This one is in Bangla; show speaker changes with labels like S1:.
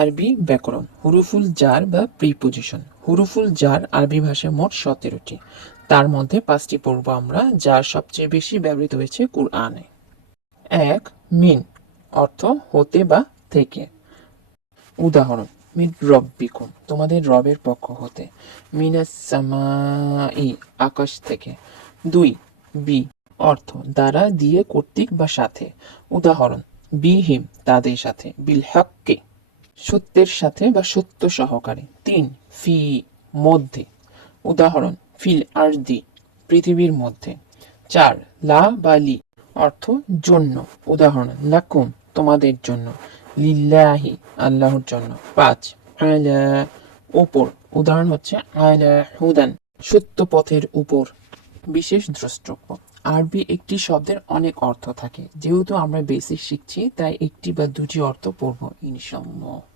S1: আরবি ব্যাকরণ, হুরুফুল জার বা প্রিপোজিশন। হুরুফুল জার আরবি ভাষায় মোট সতেরোটি। তার মধ্যে পাঁচটি পড়ব আমরা, যার সবচেয়ে বেশি ব্যবহৃত হয়েছে কুরআনে। এক, মিন, অর্থ হতে বা থেকে। উদাহরণ, মিন রব্বিকুম, তোমাদের রবের পক্ষ হতে। মিনাস সামাই, আকাশ থেকে। দুই, বি, অর্থ, দ্বারা, দিয়ে কর্তৃক বা সাথে। উদাহরণ, বিহিম, তাদের সাথে। বিল হককে সত্যের সাথে বা সত্য সহকারে। তিন, ফি মধ্যে। উদাহরণ, ফিল আরদি, পৃথিবীর মধ্যে। চার, লা বা লি, অর্থ জন্য। উদাহরণ, লাকুম, তোমাদের জন্য। লিল্লাহি, আল্লাহর জন্য। পাঁচ, আলা ওপর উদাহরণ হচ্ছে, আলা হুদান, সত্য পথের উপর। বিশেষ দ্রষ্টব্য। আরবি একটি শব্দের অনেক অর্থ থাকে। যেহেতু আমরা বেসিক শিখছি, তাই একটি বা দুটি অর্থ পড়ব ইনশাল্লাহ